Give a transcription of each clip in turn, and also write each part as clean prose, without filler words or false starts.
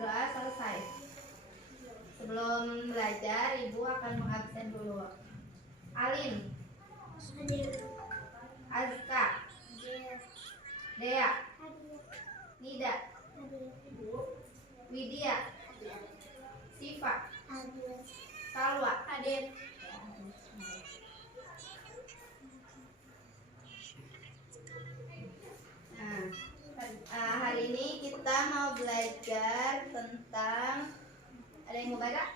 Berdoa selesai. Sebelum belajar, Ibu akan mengabsen dulu. Alim, Azka, Dea, Nida, Widya, Siva, Salwa, hadir. Nah, hari ini kita mau belajar tentang, ada yang mau baca?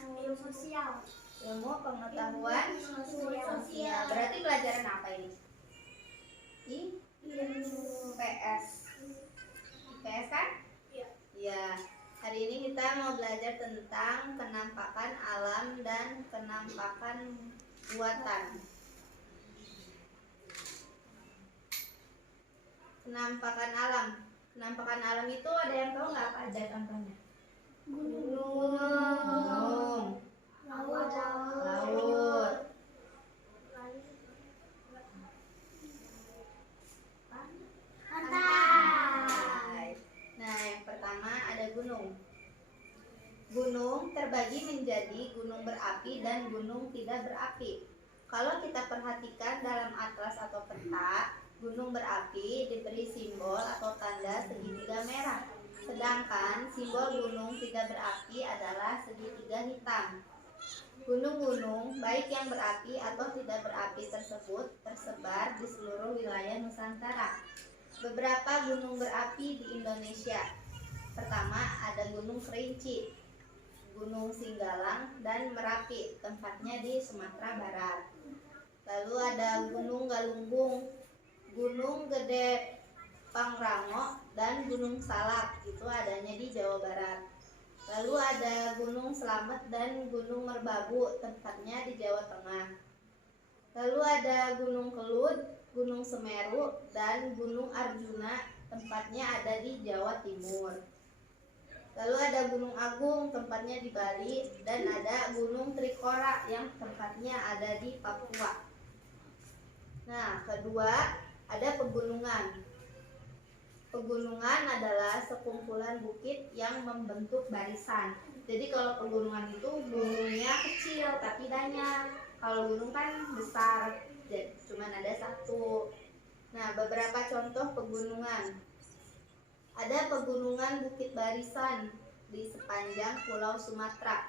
Ilmu sosial. Ilmu pengetahuan sosial. Berarti pelajaran apa ini? IPS. IPS kan? Iya. Hari ini kita mau belajar tentang penampakan alam dan penampakan buatan. Penampakan alam. Penampakan alam itu ada yang tahu nggak apa aja contohnya? Gunung, laut, pantai. Nah, yang pertama ada gunung. Gunung terbagi menjadi gunung berapi dan gunung tidak berapi. Kalau kita perhatikan dalam atlas atau peta, gunung berapi diberi simbol atau tanda segitiga merah. Sedangkan simbol gunung tidak berapi adalah segitiga hitam. Gunung-gunung baik yang berapi atau tidak berapi tersebut tersebar di seluruh wilayah Nusantara. Beberapa gunung berapi di Indonesia. Pertama ada Gunung Kerinci, Gunung Singgalang, dan Merapi, tempatnya di Sumatera Barat. Lalu ada Gunung Galunggung, Gunung Gede Pangrango, dan Gunung Salak, itu adanya di Jawa Barat. Lalu ada Gunung Slamet dan Gunung Merbabu, tempatnya di Jawa Tengah. Lalu ada Gunung Kelud, Gunung Semeru, dan Gunung Arjuna, tempatnya ada di Jawa Timur. Lalu ada Gunung Agung, tempatnya di Bali, dan ada Gunung Trikora yang tempatnya ada di Papua. Nah, kedua ada pegunungan. Pegunungan adalah sekumpulan bukit yang membentuk barisan. Jadi kalau pegunungan itu gunungnya kecil tapi banyak. Kalau gunung kan besar, jadi cuma ada satu. Nah, beberapa contoh pegunungan. Ada pegunungan Bukit Barisan di sepanjang Pulau Sumatera.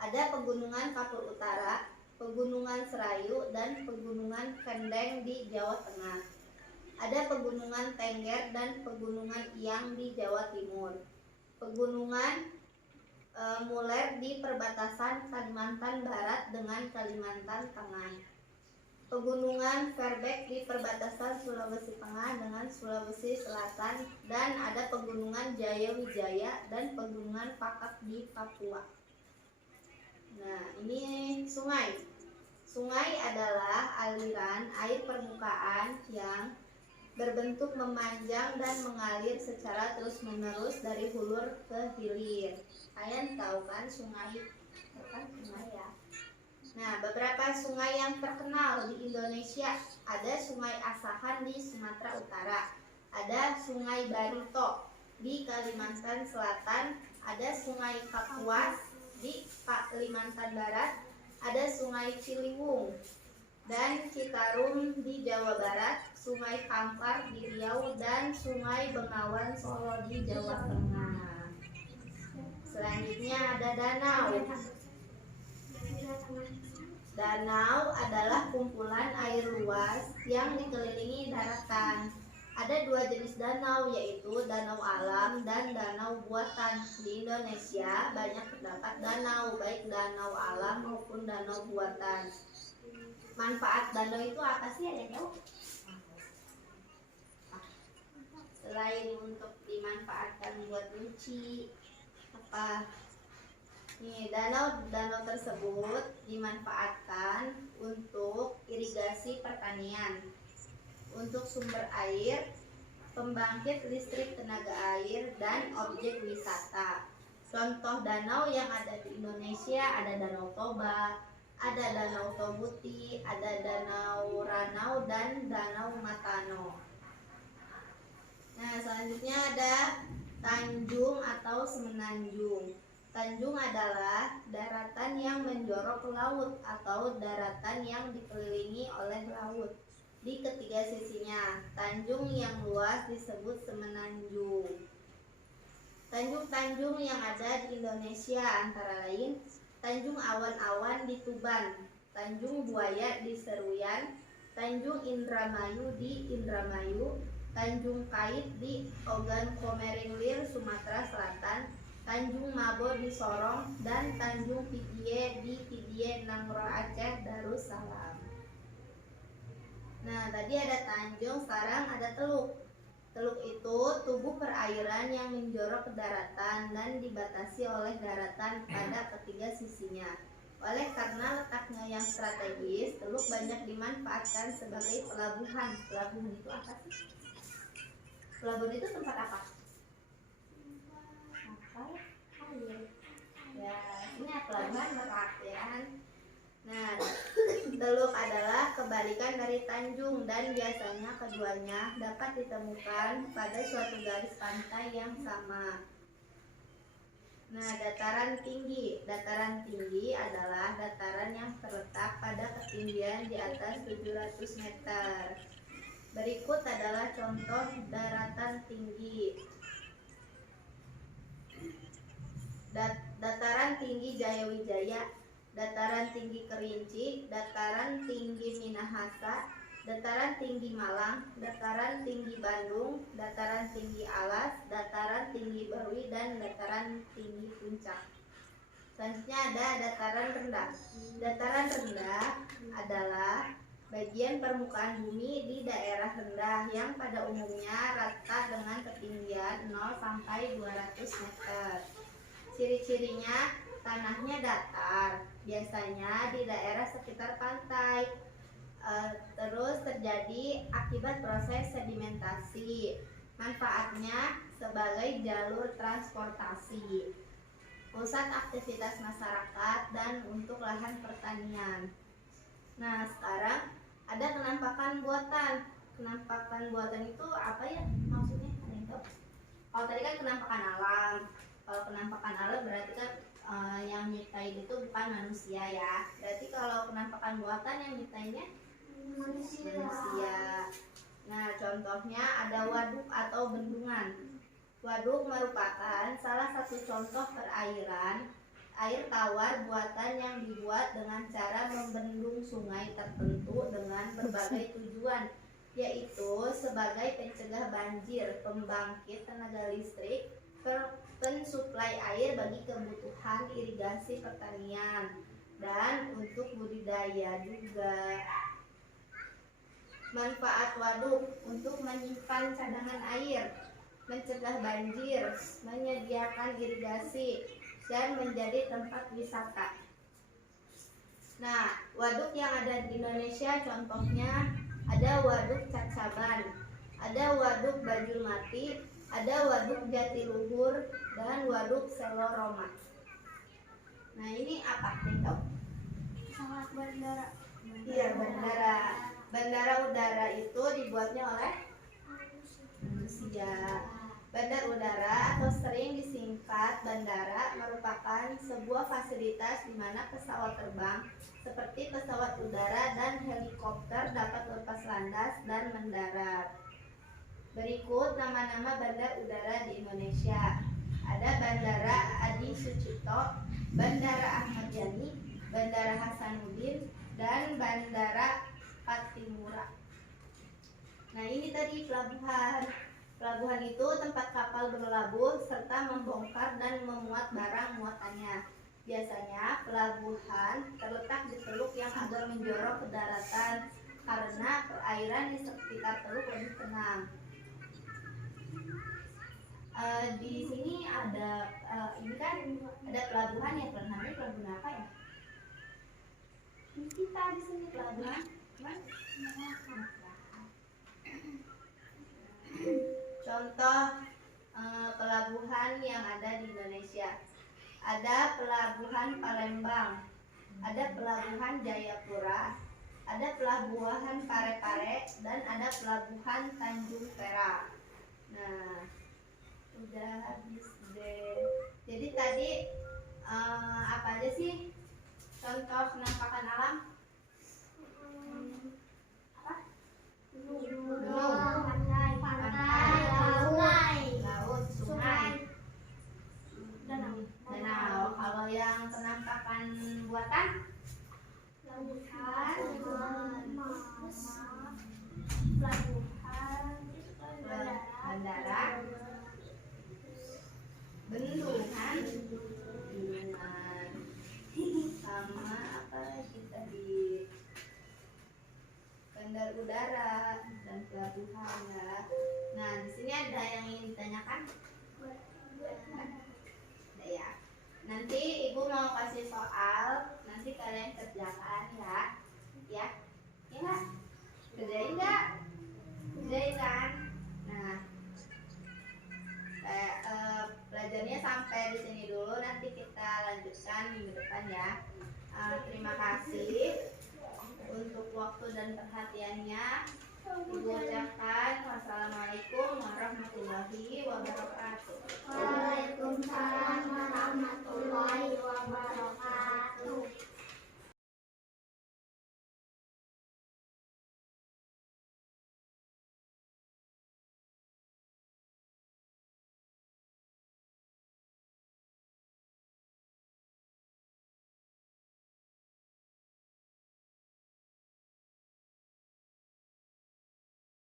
Ada pegunungan Kapur Utara, pegunungan Serayu, dan pegunungan Kendeng di Jawa Tengah. Ada pegunungan Tengger dan pegunungan Iyang di Jawa Timur. Pegunungan Muler di perbatasan Kalimantan Barat dengan Kalimantan Tengah. Pegunungan Verbeek di perbatasan Sulawesi Tengah dengan Sulawesi Selatan, dan ada pegunungan Jaya Wijaya dan pegunungan Pakak di Papua. Nah, ini sungai. Sungai adalah aliran air permukaan yang berbentuk memanjang dan mengalir secara terus-menerus dari hulur ke hilir. Kalian tahu kan sungai? Sungai ya. Nah, beberapa sungai yang terkenal di Indonesia. Ada Sungai Asahan di Sumatera Utara, ada Sungai Barito di Kalimantan Selatan, ada Sungai Kapuas di Kalimantan Barat, ada Sungai Ciliwung dan Citarum di Jawa Barat, Sungai Kampar di Riau, dan Sungai Bengawan Solo di Jawa Tengah. Selanjutnya ada danau. Danau adalah kumpulan air luas yang dikelilingi daratan. Ada dua jenis danau, yaitu danau alam dan danau buatan. Di Indonesia banyak terdapat danau, baik danau alam maupun danau buatan. Manfaat danau itu apa sih, ada yang tahu? Selain untuk dimanfaatkan buat nyuci, apa? Nih, danau tersebut dimanfaatkan untuk irigasi pertanian, untuk sumber air, pembangkit listrik tenaga air, dan objek wisata. Contoh danau yang ada di Indonesia ada Danau Toba, ada Danau Tobuti, ada Danau Ranau, dan Danau Matano. Nah, selanjutnya ada Tanjung atau semenanjung. Tanjung adalah daratan yang menjorok ke laut atau daratan yang dikelilingi oleh laut di ketiga sisinya. Tanjung yang luas disebut semenanjung. Tanjung-tanjung yang ada di Indonesia antara lain Tanjung Awan-Awan di Tuban, Tanjung Buaya di Seruyan, Tanjung Indramayu di Indramayu, Tanjung Kait di Ogan Komering, Sumatera Selatan, Tanjung Mabo di Sorong, dan Tanjung Pidie di Pidie, Nangro, Aceh, Darussalam. Nah, tadi ada tanjung, sekarang ada teluk. Teluk itu tubuh perairan yang menjorok ke daratan dan dibatasi oleh daratan pada ketiga sisinya. Oleh karena letaknya yang strategis, teluk banyak dimanfaatkan sebagai pelabuhan. Pelabuhan itu apa sih? Pelabuhan itu tempat apa? Kapal, air. Ya, ini pelabuhan Merak ya kan. Nah, teluk adalah kebalikan dari tanjung dan biasanya keduanya dapat ditemukan pada suatu garis pantai yang sama. Nah, dataran tinggi. Dataran tinggi adalah dataran yang terletak pada ketinggian di atas 700 meter. Berikut adalah contoh daratan tinggi. Dataran tinggi Jayawijaya, dataran tinggi Kerinci, dataran tinggi Minahasa, dataran tinggi Malang, dataran tinggi Bandung, dataran tinggi Alas, dataran tinggi Berwi, dan dataran tinggi Puncak. Selanjutnya ada dataran rendah. Dataran rendah adalah bagian permukaan bumi di daerah rendah yang pada umumnya rata dengan ketinggian 0 sampai 200 meter. Ciri-cirinya tanahnya datar, biasanya di daerah sekitar pantai. Terus terjadi akibat proses sedimentasi. Manfaatnya sebagai jalur transportasi, pusat aktivitas masyarakat, dan untuk lahan pertanian. Nah, sekarang ada penampakan buatan. Penampakan buatan itu apa ya maksudnya? Kalau tadi kan penampakan alam. Kalau penampakan alam berarti kan yang nyiptain itu bukan manusia ya. Berarti kalau penampakan buatan yang nyiptainnya manusia. Nah, contohnya ada waduk atau bendungan. Waduk merupakan salah satu contoh perairan air tawar buatan yang dibuat dengan cara membendung sungai tertentu dengan berbagai tujuan, yaitu sebagai pencegah banjir, pembangkit tenaga listrik, pensuplai air bagi kebutuhan irigasi pertanian, dan untuk budidaya juga. Manfaat waduk untuk menyimpan cadangan air, mencegah banjir, menyediakan irigasi, dan menjadi tempat wisata. Nah, waduk yang ada di Indonesia contohnya ada waduk Cacaban, ada waduk Bajulmati, ada waduk Jatiluhur, dan waduk Seloroma. Nah, ini apa nih tahu? Sangat bandara. Iya, bandara. Bandara udara itu dibuatnya oleh manusia. Bandar udara atau sering disingkat bandara merupakan sebuah fasilitas di mana pesawat terbang seperti pesawat udara dan helikopter dapat lepas landas dan mendarat. Berikut nama-nama bandar udara di Indonesia. Ada Bandara Adi Sucipto, Bandara Ahmad Yani, Bandara Hasanuddin, dan Bandara Patimura. Nah, ini tadi pelabuhan. Pelabuhan itu tempat kapal berlabuh serta membongkar dan memuat barang muatannya. Biasanya pelabuhan terletak di teluk yang agak menjorok ke daratan karena perairan di sekitar teluk lebih tenang. Di sini ada ini kan ada pelabuhan ya, namanya pelabuhan apa ya? Kita di sini pelabuhan contoh pelabuhan yang ada di Indonesia. Ada pelabuhan Palembang, ada pelabuhan Jayapura, ada pelabuhan Parepare, dan ada pelabuhan Tanjung Perak. Nah, udah. udah habis deh. Jadi tadi apa aja sih contoh penampakan alam? Apa? Gunung, pantai, laut, sungai, danau. Kalau yang penampakan buatan? Pelabuhan, Bandara, bendungan, sama apa lagi tadi? Bandar udara dan pelabuhan ya. Nah, di sini ada yang ingin ditanyakan? Ada ya. Nanti ibu mau kasih soal, nanti kalian kerjakan ya. Ya, ya nggak? Kerjain nggak? Kerjain kan? Nah, pelajarannya sampai di sini dulu. Nanti kita lanjutkan minggu depan ya. Terima kasih untuk waktu dan perhatiannya. Ibu ucapkan wassalamualaikum warahmatullahi wabarakatuh. Waalaikumsalam warahmatullahi wabarakatuh.